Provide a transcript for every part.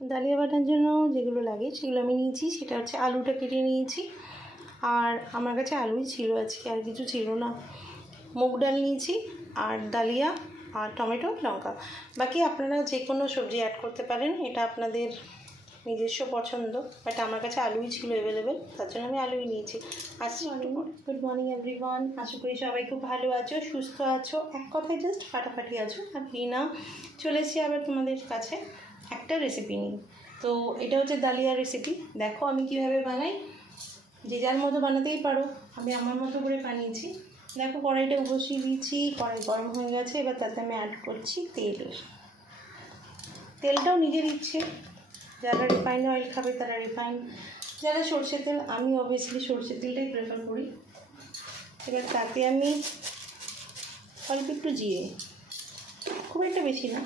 Dahlia butter জন্য যেগুলো লাগে সেগুলো আমি নিয়েছি। সেটা হচ্ছে আলুটা কেটে নিয়েছি। আর আমার কাছে আলুই ছিল আজকে, আর কিছু ছিল না। মুগ ডাল নিয়েছি, আর ডালিয়া আর টমেটো, লঙ্কা। বাকি আপনারা যে কোনো সবজি অ্যাড করতে পারেন, এটা আপনাদের নিজস্ব পছন্দ। বাট আমার কাছে আলুই ছিল অ্যাভেলেবেল তার জন্য আমি আলুই নিয়েছি। আসছি গুড মর্নিং এভরিওয়ান আশা করি সবাই খুব ভালো আছো, সুস্থ আছো। এক কথায় জাস্ট ফাটাফাটি আছো, আর না চলেছি আবার তোমাদের কাছে। একটা রেসিপি নিই। তো এটা হচ্ছে ডালিয়া রেসিপি দেখো আমি কীভাবে বানাই। যে যার মতো বানাতেই পারো। আমি আমার মতো করে বানিয়েছি। দেখো কড়াইটা বসিয়ে দিয়েছি কড়াই গরম হয়ে গেছে। এবার তাতে আমি অ্যাড করছি তেল। তেলটাও নিজের ইচ্ছে। যারা রিফাইন অয়েল খাবে তারা রিফাইন যারা সর্ষের তেল, আমি অবভিয়াসলি সর্ষের তেলটাই প্রেফার করি। এবার তাতে আমি অল্প একটু জিরে। খুব একটা বেশি না।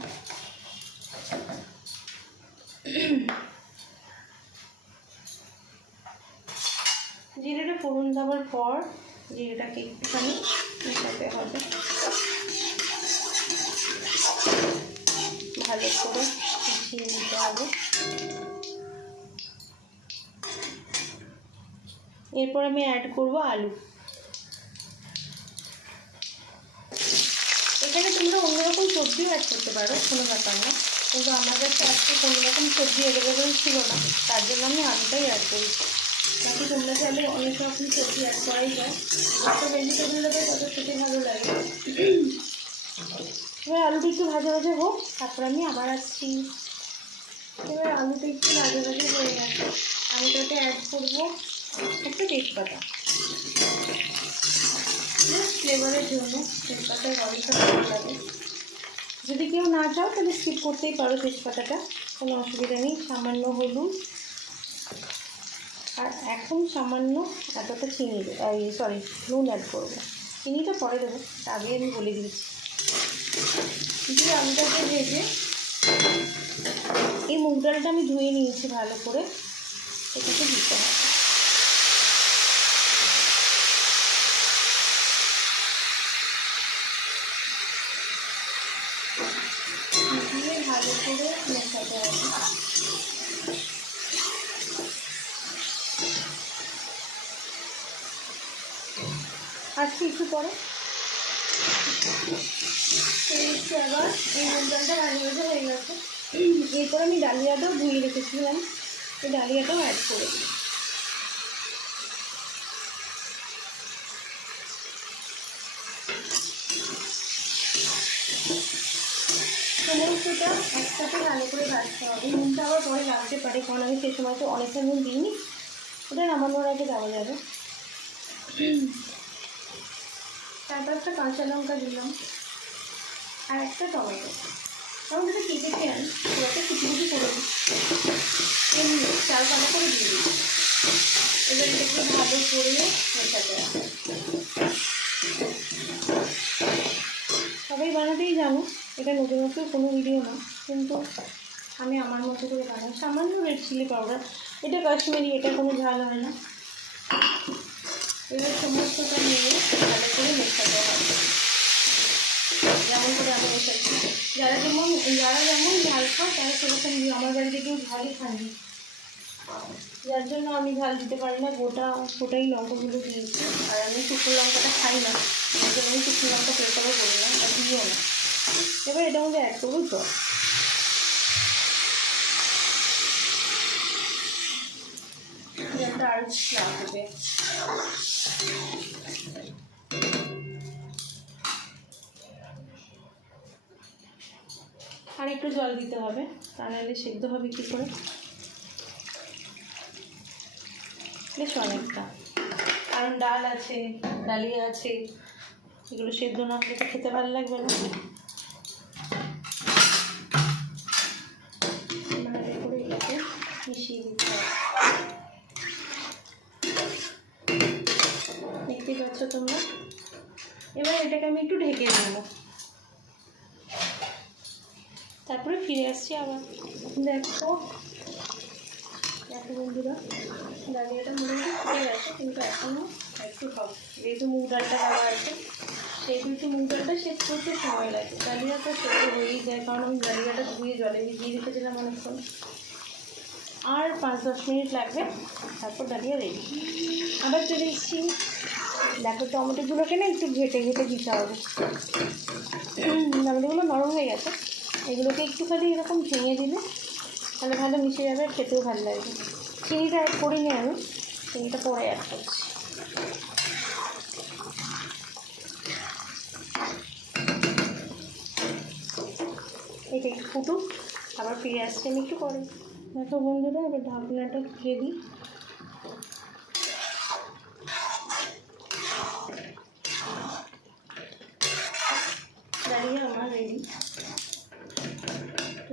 জিরেটা ফোড়ন দেওয়ার পর জিরেটাকে একটুখানি মেশাতে হবে। ভালো করে মিশিয়ে নিতে হবে। এরপর আমি অ্যাড করব আলু। এখানে তোমরা অন্যরকম সবজিও অ্যাড করতে পারো, কোনো ব্যাপার না। কিন্তু আমার কাছে আজকে কোনো রকম সবজি অ্যাভেলেবেল ছিল না, তার জন্য আমি আলুটাই অ্যাড করেছি। বাকি তোমরা চাইলে অনেক রকম সবজি অ্যাড করাই যায়। যত ভেজিটেবল দেবে তত খেতে ভালো লাগে? এবার আলুটা একটু ভাজা ভাজা হোক, তারপর আমি আবার আসছি। এবার আলুটা একটু ভাজা ভাজা হয়ে গেছে। আমি তাতে অ্যাড করব একটা তেজপাতা। ফ্লেভারের জন্য তেজপাতার গন্ধটা ভালো লাগে। যদি কেউ না চাও, তাহলে স্কিপ করতেই পারো তেজপাতাটা। কোনো অসুবিধা নেই, সামান্য হলুদ। আর এখন সামান্য এতটা চিনি এই সরি নুন অ্যাড করব। চিনিটা পরে দেবো আগে আমি বলে দিয়েছি। দিয়ে আলুটাকে ভেজে এই মুগ ডালটা আমি ধুয়ে নিয়েছি ভালো করে, এটাকে দিতে হবে দিয়ে ভালো করে মেশাতে হবে আসছি একটু পরে আবার এই মন্ডলটা ডালটা ভালো হয়ে গেছে। এরপর আমি ডালিয়াটাও ধুয়ে রেখেছিলাম। এই ডালিয়াটাও অ্যাড করে দিই সমস্তটা একসাথে ভালো করে ভাজতে হবে নুনটা আবার পরে লাগতে পারে, কারণ আমি সে সময় তো অনেকটা নুন দিইনি। ওটা নামানোর আগে দেওয়া যাবে। চার পাঁচটা কাঁচা লঙ্কা দিলাম, আর একটা টমেটো। তখন যেটা কেটে খেয়ে আনি ওটাকে কুচি করে দিই। এমনি চাল পানা করে দিয়ে দিই। এবার এটাকে ভালো করে মেশাতে সবাই বানাতেই জানো, এটা নতুনত্ব কোনো ভিডিও না কিন্তু আমি আমার মতো করে বানাই। সামান্য রেড চিলি পাউডার এটা কাশ্মীরি, এটা কোনো ঝাল হয় না। এবার সমস্তটা নিয়ে ভালো করে মেশাতে হবে। যেমন করে আমি মেশাচ্ছি। যারা যেমন যারা যেমন ঝাল খাও তারা সেরকম। আমার বাড়িতে কেউ ঝালই খাননি যার জন্য আমি ঝাল দিতে পারি না। গোটা, গোটাই লঙ্কাগুলো দিয়েছি। আর আমি শুকনো লঙ্কাটা খাই না। এই জন্য আমি শুকনো লঙ্কা প্রেফারও করি না দিও না। এবার এটার মধ্যে অ্যাড করব জল। আর লাগবে আর একটু জল দিতে হবে তা নাহলে সেদ্ধ হবে কী করে? বেশ অনেকটা। কারণ ডাল আছে, ডালিয়া আছে, এগুলো সেদ্ধ না হলে তো খেতে ভালো লাগবে না। মিশিয়ে দিতে হবে। দেখতেই পাচ্ছ তোমরা? এবার এটাকে আমি একটু ঢেকে দেবো তারপরে ফিরে আসছি আবার। দেখো। দেখো বন্ধুরা ডালিয়াটা মোটামুটি ফুটে গেছে, কিন্তু এখনও একটু হবে। যেহেতু মুগ ডালটা দেওয়া আছে, সেহেতু একটু মুগ ডালটা সেদ্ধ করতে সময় লাগে। ডালিয়াটা সেদ্ধ হয়েই যায়, কারণ আমি ডালিয়াটা ধুয়ে জলে ভিজিয়ে রেখেছিলাম অনেকক্ষণ। আর পাঁচ দশ মিনিট লাগবে, তারপর ডালিয়া রেডি। আবার চলে এসেছি দেখো টমেটোগুলোকে না একটু ঘেটে ঘেটে দিতে হবে। টমেটোগুলো নরম হয়ে গেছে। এগুলোকে একটুখানি এরকম ভেঙে দিলে তাহলে ভালো মিশে যাবে খেতেও ভালো লাগবে। চিনিটা অ্যাড করিনি আমি। চিনিটা পরে অ্যাড করছি। এটা একটু ফুটুক, আবার ফিরে আসতে আমি একটু পরে। দেখো বন্ধুরা, এবার ঢাকনাটা খেয়ে দিই দাঁড়িয়ে আমার রেডি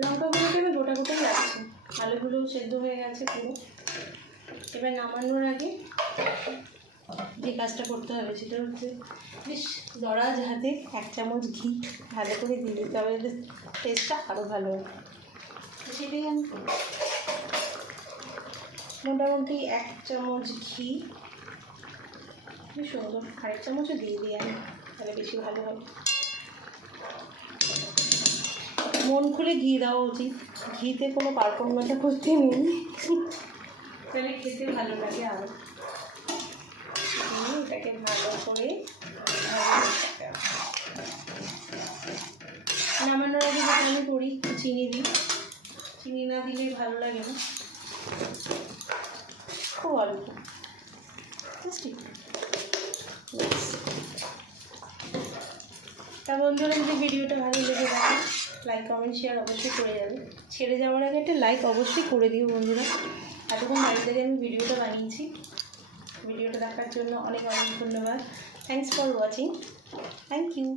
লঙ্কাগুলোকে আমি গোটা গোটাই রাখছি আলুগুলো সেদ্ধ হয়ে গেছে পুরো। এবার নামানোর আগে যে কাজটা করতে হবে সেটা হচ্ছে, বেশ দরাজ হাতে এক চামচ ঘি ভালো করে দিয়ে দিতে হবে টেস্টটা আরও ভালো তো সেটাই আমি মোটামুটি এক চামচ ঘি। সুন্দর। আরেক চামচও দিয়ে দিই আমি, তাহলে বেশি ভালো হবে। মন খুলে ঘি দেওয়া উচিত। ঘিতে কোনো কার্পণ্যতা করতে নেই। তাহলে খেতে ভালো লাগে আরও এটাকে ভালো করে নামানোর আগে আমি করি চিনি দিই। চিনি না দিলে ভালো লাগে না। খুব অল্প। তা বন্ধুরা, যদি ভিডিওটা ভালো লেগে থাকে লাইক কমেন্ট শেয়ার অবশ্যই করে যাবে। ছেড়ে যাওয়ার আগে একটা লাইক অবশ্যই করে দিও বন্ধুরা। এতক্ষণ বাড়ি থেকে আমি ভিডিওটা বানিয়েছি। ভিডিওটা দেখার জন্য অনেক অনেক ধন্যবাদ। Thanks for watching thank you